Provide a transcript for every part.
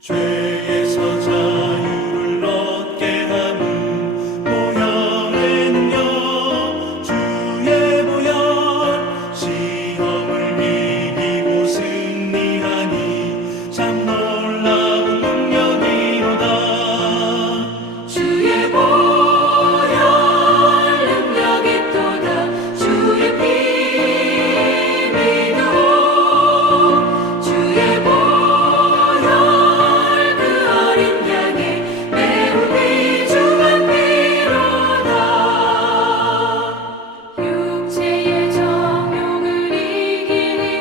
죄에서 자유를 얻게 하는 보혈의 능력, 주의 보혈. 시험을 이기고 승리하니 참 놀라운 능력이로다. 주의 보혈 능력이 또다. 주의 피 믿어. 주의 보혈 그 어린 양의 매우 귀중한 피로다. 육체의 정욕을 이길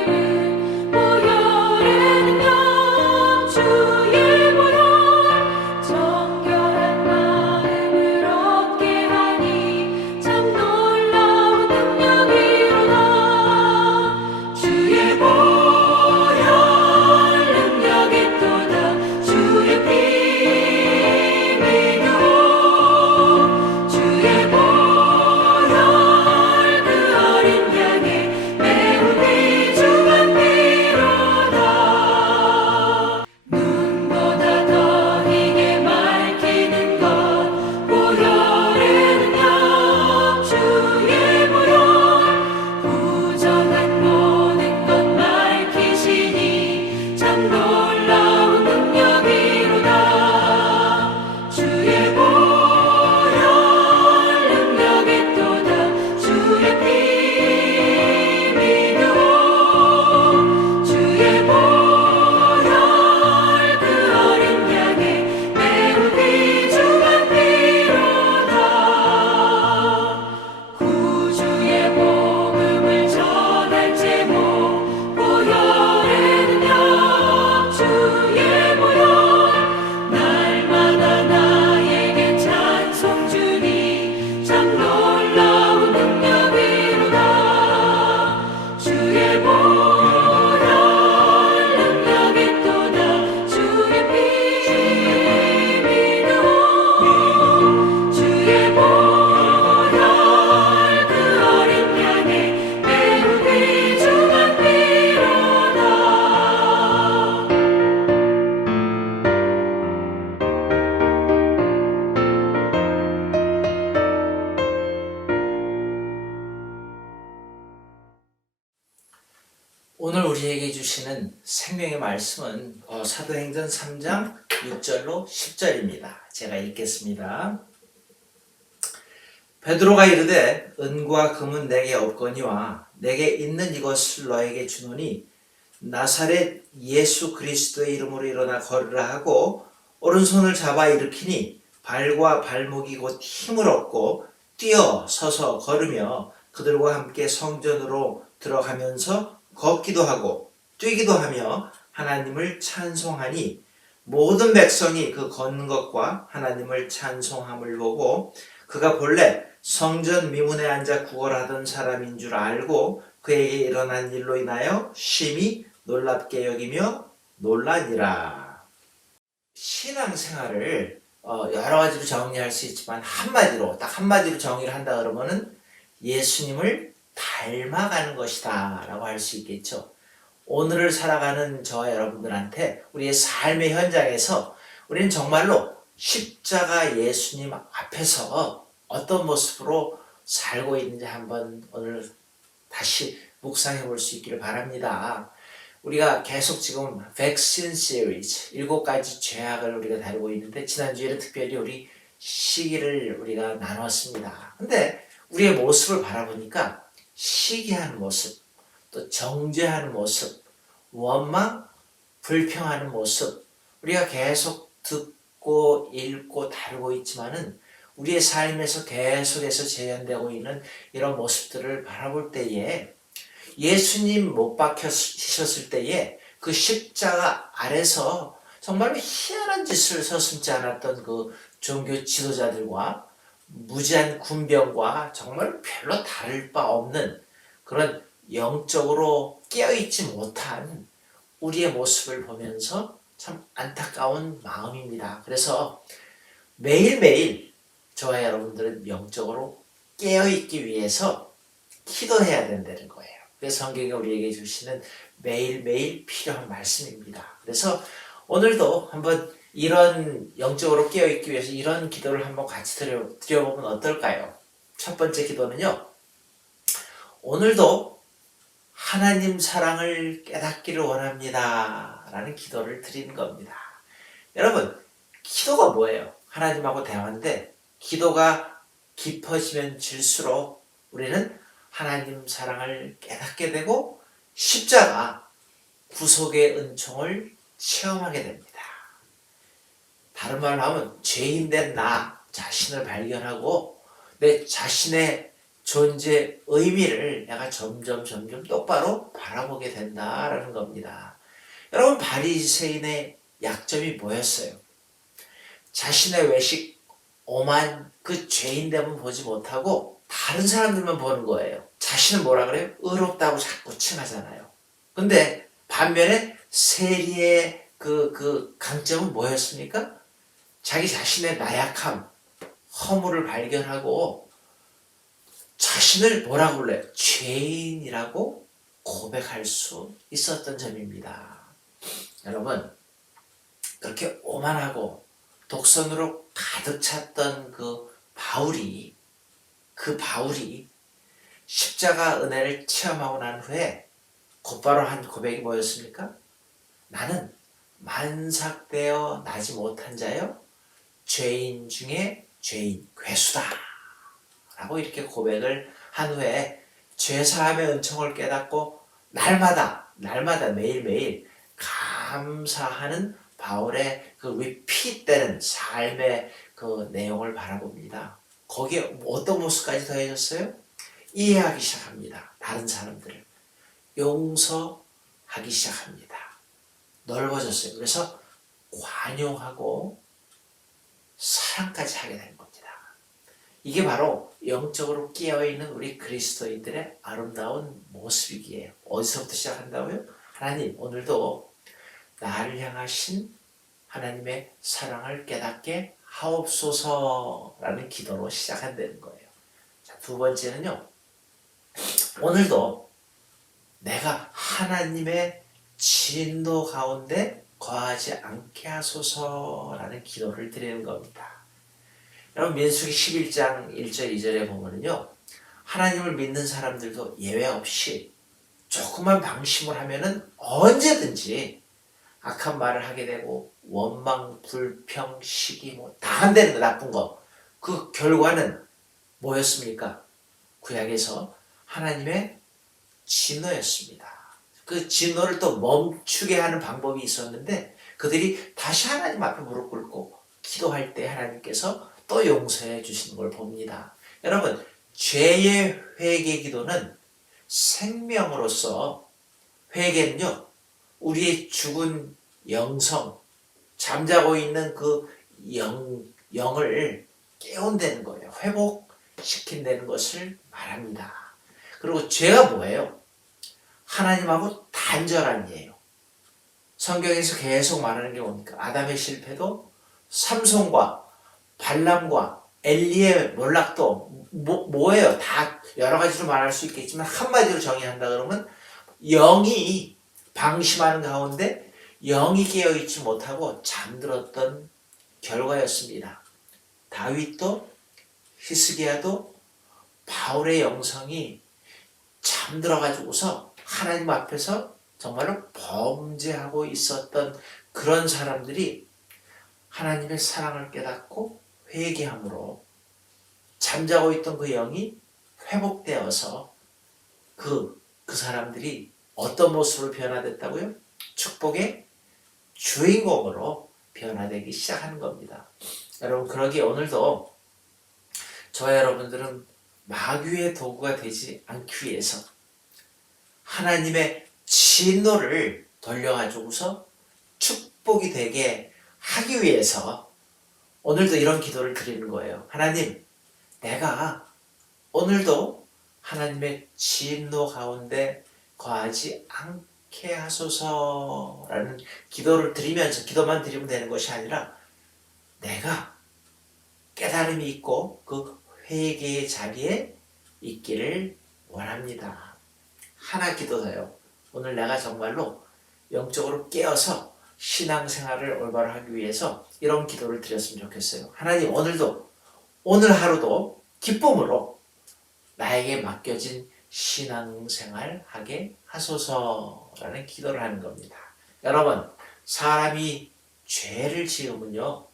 힘은 보혈의 능력. 주의 보혈 정결한 마음을 얻게 하니 참 놀라운 능력이로다. 주의 보혈 능력이 또다. 주의 피 믿어. 주의 보혈 그 어린 양의 매우 귀중한 피로다. 눈보다 더 희게 밝히는 것 보혈의 능력. 주의 보혈 부정한 모든 것 밝히시니 참 놀라운 능력이로다. 주의 보혈 능력이 또다. 주의 피 믿어. 주의 보혈 그 어린 양의 매우 귀중한 피로다. 구주의 복음을 전할 제목 보혈의 능력. 주의 보혈 날마다 나에게 찬송 주니 참 놀라운 능력이로다. 주의 보혈 능력이 또다. 주의 피 믿어. 주의 보혈 그 어린 양의 매우 귀중한 피로다. 오늘 우리에게 주시는 생명의 말씀은 사도행전 3장 6절로 10절입니다. 제가 읽겠습니다. 베드로가 이르되 은과 금은 내게 없거니와 내게 있는 이것을 너에게 주노니 나사렛 예수 그리스도의 이름으로 일어나 걸으라 하고 오른손을 잡아 일으키니 발과 발목이 곧 힘을 얻고 뛰어 서서 걸으며 그들과 함께 성전으로 들어가면서 걷기도 하고 뛰기도 하며 하나님을 찬송하니 모든 백성이 그 걷는 것과 하나님을 찬송함을 보고 그가 본래 성전 미문에 앉아 구걸하던 사람인 줄 알고 그에게 일어난 일로 인하여 심히 놀랍게 여기며 놀라니라. 신앙생활을 여러 가지로 정리할 수 있지만 딱 한마디로 정의를 한다 그러면은 예수님을 닮아가는 것이다 라고 할 수 있겠죠. 오늘을 살아가는 저와 여러분들한테 우리의 삶의 현장에서 우리는 정말로 십자가 예수님 앞에서 어떤 모습으로 살고 있는지 한번 오늘 다시 묵상해 볼 수 있기를 바랍니다. 우리가 계속 지금 백신 시리즈 7가지 죄악을 우리가 다루고 있는데 지난주에는 특별히 우리 시기를 우리가 나눴습니다. 근데 우리의 모습을 바라보니까 시기하는 모습, 또 정죄하는 모습, 원망, 불평하는 모습 우리가 계속 듣고 읽고 다루고 있지만은 우리의 삶에서 계속해서 재현되고 있는 이런 모습들을 바라볼 때에 예수님 못 박히셨을 때에 그 십자가 아래서 정말로 희한한 짓을 서슴지 않았던 그 종교 지도자들과 무지한 군병과 정말 별로 다를 바 없는 그런 영적으로 깨어있지 못한 우리의 모습을 보면서 참 안타까운 마음입니다. 그래서 매일매일 저와 여러분들은 영적으로 깨어있기 위해서 기도해야 된다는 거예요. 그래서 성경이 우리에게 주시는 매일매일 필요한 말씀입니다. 그래서 오늘도 한번 이런 영적으로 깨어있기 위해서 이런 기도를 한번 같이 드려보면 어떨까요? 첫 번째 기도는요. 오늘도 하나님 사랑을 깨닫기를 원합니다. 라는 기도를 드리는 겁니다. 여러분, 기도가 뭐예요? 하나님하고 대화인데 기도가 깊어지면 질수록 우리는 하나님 사랑을 깨닫게 되고 십자가 구속의 은총을 체험하게 됩니다. 다른 말로 하면 죄인된 나 자신을 발견하고 내 자신의 존재 의미를 내가 점점 똑바로 바라보게 된다라는 겁니다. 여러분, 바리새인의 약점이 뭐였어요? 자신의 외식 오만 그 죄인됨은 보지 못하고 다른 사람들만 보는 거예요. 자신은 뭐라 그래요? 의롭다고 자꾸 칭하잖아요. 근데 반면에 세리의 그 강점은 뭐였습니까? 자기 자신의 나약함, 허물을 발견하고 자신을 뭐라고 불러요? 죄인이라고 고백할 수 있었던 점입니다. 여러분, 그렇게 오만하고 독선으로 가득 찼던 그 바울이 십자가 은혜를 체험하고 난 후에 곧바로 한 고백이 뭐였습니까? 나는 만삭되어 나지 못한 자요, 죄인 중에 죄인, 괴수다 라고 이렇게 고백을 한 후에 죄사함의 은총을 깨닫고 날마다 매일매일 감사하는 바울의 그 리핏되는 삶의 그 내용을 바라봅니다. 거기에 어떤 모습까지 더해졌어요? 이해하기 시작합니다. 다른 사람들을 용서하기 시작합니다. 넓어졌어요. 그래서 관용하고 사랑까지 하게 된 겁니다. 이게 바로 영적으로 깨어있는 우리 그리스도인들의 아름다운 모습이기에 어디서부터 시작한다고요? 하나님, 오늘도 나를 향하신 하나님의 사랑을 깨닫게 하옵소서라는 기도로 시작한다는 거예요. 자, 두 번째는요. 오늘도 내가 하나님의 진노 가운데 거하지 않게 하소서라는 기도를 드리는 겁니다. 여러분, 민수기 11장 1절 2절에 보면요, 하나님을 믿는 사람들도 예외 없이 조금만 방심을 하면은 언제든지 악한 말을 하게 되고 원망, 불평, 시기 뭐 다 한다는 거, 나쁜 거. 그 결과는 뭐였습니까? 구약에서 하나님의 진노였습니다. 그 진노를 또 멈추게 하는 방법이 있었는데 그들이 다시 하나님 앞에 무릎 꿇고 기도할 때 하나님께서 또 용서해 주시는 걸 봅니다. 여러분, 죄의 회개 기도는 생명으로서, 회개는요, 우리의 죽은 영성, 잠자고 있는 그 영을 깨운다는 거예요. 회복시킨다는 것을 말합니다. 그리고 죄가 뭐예요? 하나님하고 단절함이에요. 성경에서 계속 말하는 게 뭡니까? 아담의 실패도, 삼손과 발람과 엘리의 몰락도 뭐예요? 다 여러 가지로 말할 수 있겠지만 한마디로 정의한다 그러면 영이 방심하는 가운데 영이 깨어있지 못하고 잠들었던 결과였습니다. 다윗도 히스기야도 바울의 영성이 잠들어가지고서 하나님 앞에서 정말로 범죄하고 있었던 그런 사람들이 하나님의 사랑을 깨닫고 회개함으로 잠자고 있던 그 영이 회복되어서 그 사람들이 어떤 모습으로 변화됐다고요? 축복의 주인공으로 변화되기 시작하는 겁니다. 여러분, 그러기에 오늘도 저와 여러분들은 마귀의 도구가 되지 않기 위해서 하나님의 진노를 돌려가지고서 축복이 되게 하기 위해서 오늘도 이런 기도를 드리는 거예요. 하나님, 내가 오늘도 하나님의 진노 가운데 거하지 않게 하소서라는 기도를 드리면서, 기도만 드리면 되는 것이 아니라 내가 깨달음이 있고 그 회개의 자리에 있기를 원합니다. 하나 기도 더요. 오늘 내가 정말로 영적으로 깨어서 신앙생활을 올바로 하기 위해서 이런 기도를 드렸으면 좋겠어요. 하나님, 오늘 하루도 기쁨으로 나에게 맡겨진 신앙생활 하게 하소서라는 기도를 하는 겁니다. 여러분, 사람이 죄를 지으면요,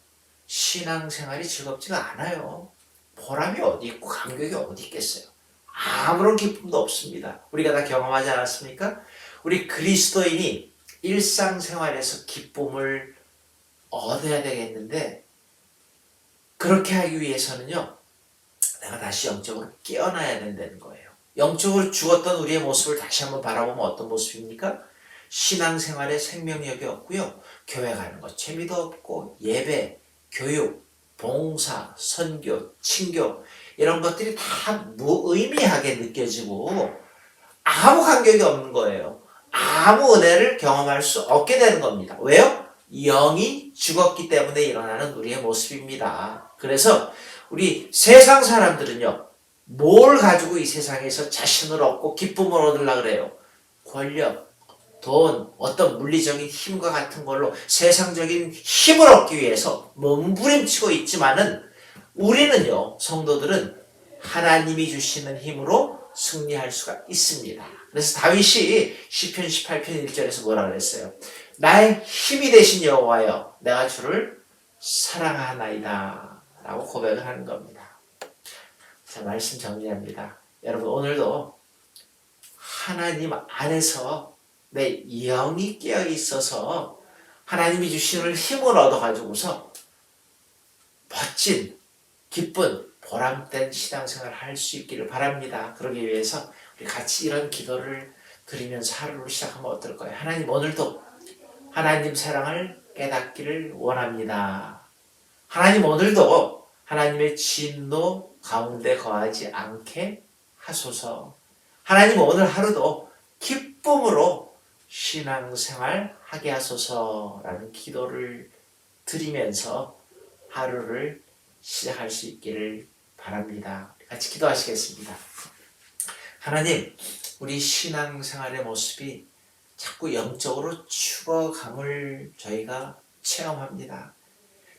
신앙생활이 즐겁지가 않아요. 보람이 어디 있고 감격이 어디 있겠어요. 아무런 기쁨도 없습니다. 우리가 다 경험하지 않았습니까? 우리 그리스도인이 일상생활에서 기쁨을 얻어야 되겠는데, 그렇게 하기 위해서는요, 내가 다시 영적으로 깨어나야 된다는 거예요. 영적으로 죽었던 우리의 모습을 다시 한번 바라보면 어떤 모습입니까? 신앙생활에 생명력이 없고요, 교회 가는 것 재미도 없고, 예배, 교육, 봉사, 선교, 친교 이런 것들이 다 무의미하게 느껴지고 아무 감격이 없는 거예요. 아무 은혜를 경험할 수 없게 되는 겁니다. 왜요? 영이 죽었기 때문에 일어나는 우리의 모습입니다. 그래서 우리 세상 사람들은요, 뭘 가지고 이 세상에서 자신을 얻고 기쁨을 얻으려고 그래요? 권력, 돈, 어떤 물리적인 힘과 같은 걸로 세상적인 힘을 얻기 위해서 몸부림치고 있지만은, 우리는요, 성도들은 하나님이 주시는 힘으로 승리할 수가 있습니다. 그래서 다윗이 시편 18편 1절에서 뭐라 그랬어요? 나의 힘이 되신 여호와여, 내가 주를 사랑하나이다 라고 고백을 하는 겁니다. 자, 말씀 정리합니다. 여러분, 오늘도 하나님 안에서 내 영이 깨어 있어서 하나님이 주시는 힘을 얻어가지고서 멋진, 기쁜, 보람된 신앙생활을 할 수 있기를 바랍니다. 그러기 위해서 우리 같이 이런 기도를 드리면서 하루를 시작하면 어떨까요? 하나님, 오늘도 하나님 사랑을 깨닫기를 원합니다. 하나님, 오늘도 하나님의 진노 가운데 거하지 않게 하소서. 하나님, 오늘 하루도 기쁨으로 신앙생활 하게 하소서라는 기도를 드리면서 하루를 시작할 수 있기를 바랍니다. 같이 기도하시겠습니다. 하나님, 우리 신앙생활의 모습이 자꾸 영적으로 죽어감을 저희가 체험합니다.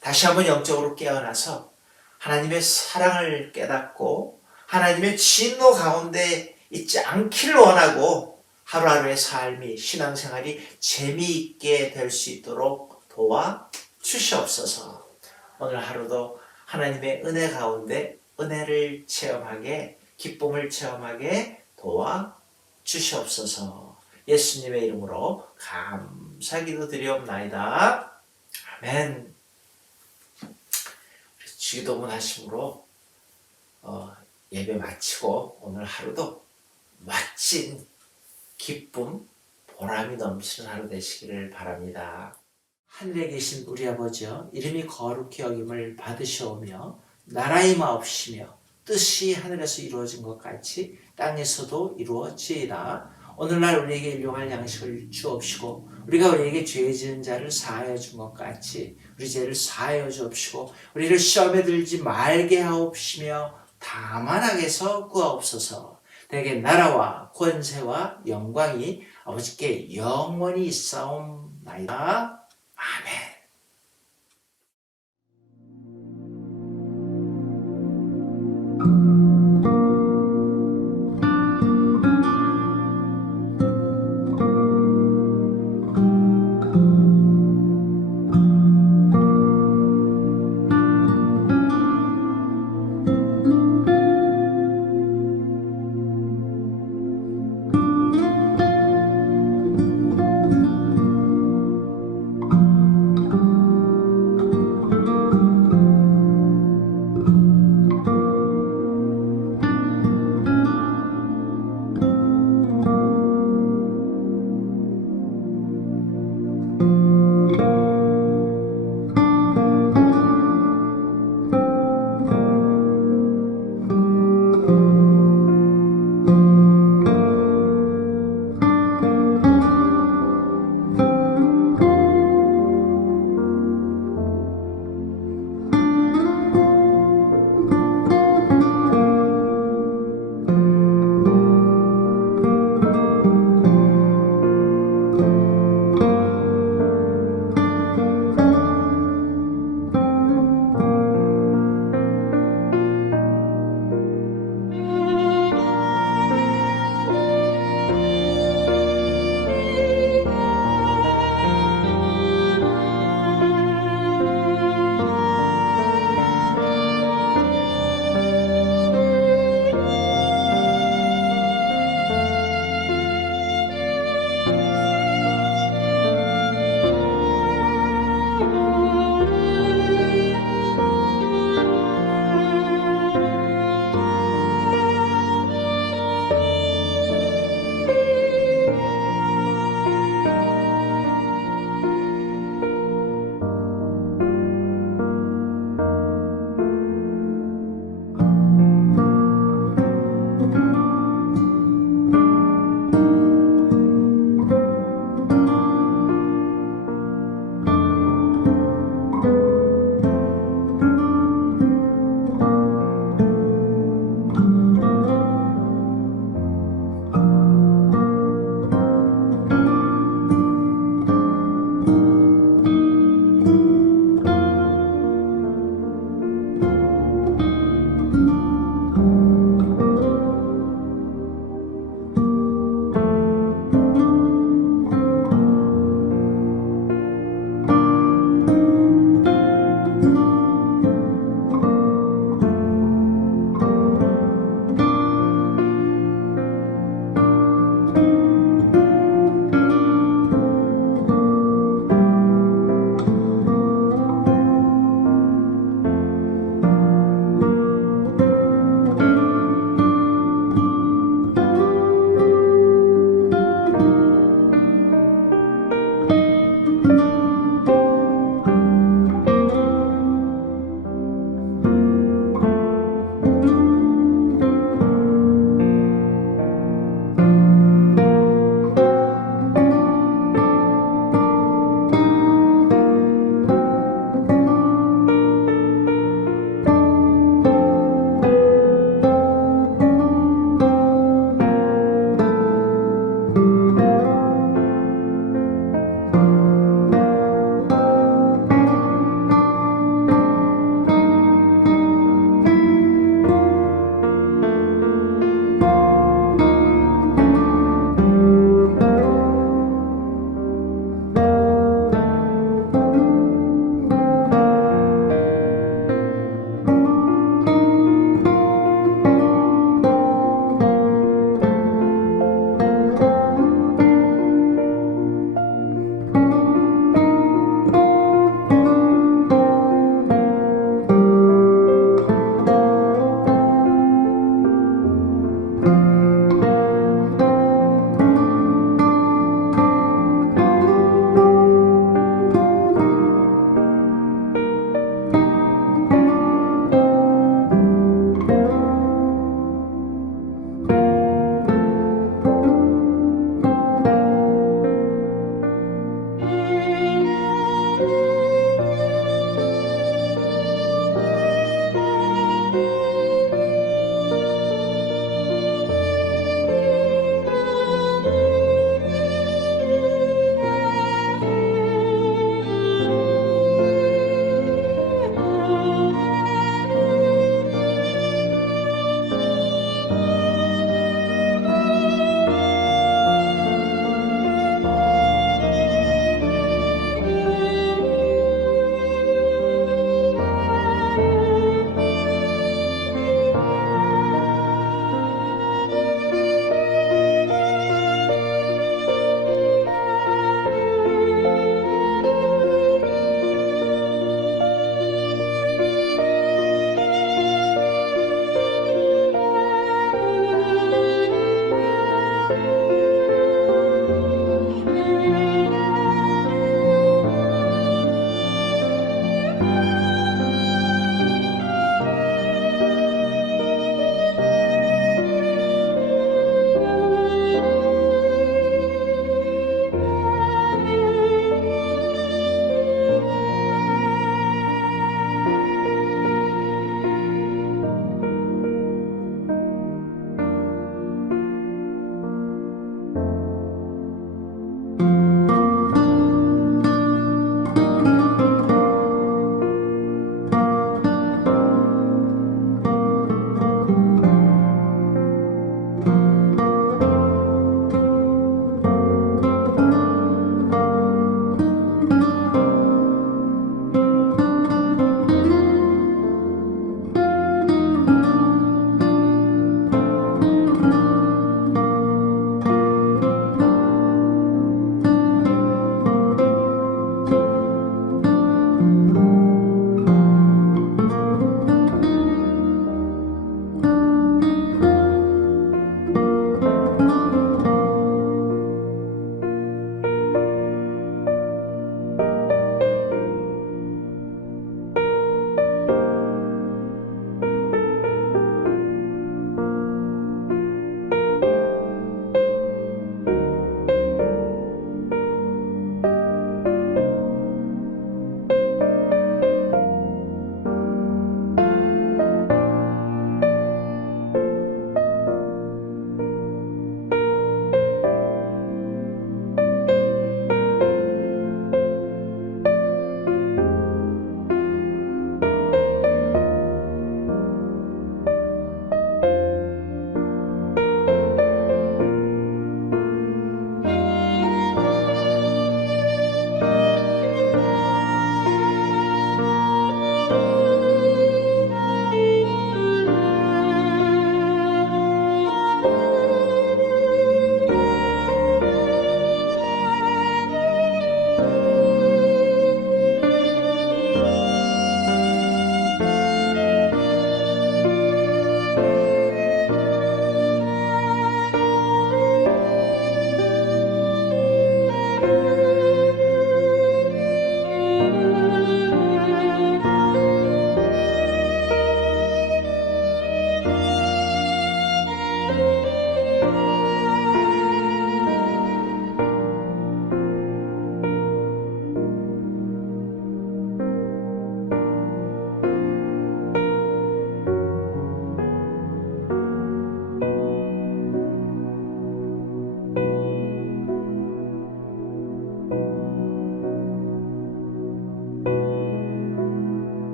다시 한번 영적으로 깨어나서 하나님의 사랑을 깨닫고 하나님의 진노 가운데 있지 않기를 원하고, 하루하루의 삶이, 신앙생활이 재미있게 될 수 있도록 도와주시옵소서. 오늘 하루도 하나님의 은혜 가운데 은혜를 체험하게, 기쁨을 체험하게 도와주시옵소서. 예수님의 이름으로 감사기도 드리옵나이다. 아멘. 주기도문 하심으로 예배 마치고 오늘 하루도 멋진 기쁨, 보람이 넘치는 하루 되시기를 바랍니다. 하늘에 계신 우리 아버지여, 이름이 거룩히 여김을 받으시오며 나라의 마옵시며 뜻이 하늘에서 이루어진 것 같이 땅에서도 이루어지이다. 오늘날 우리에게 일용할 양식을 주옵시고, 우리가 우리에게 죄 지은 자를 사하여 준 것 같이 우리 죄를 사하여 주옵시고, 우리를 시험에 들지 말게 하옵시며 다만 악에서 구하옵소서. 대개 나라와 권세와 영광이 아버지께 영원히 있사옵나이다. 아멘.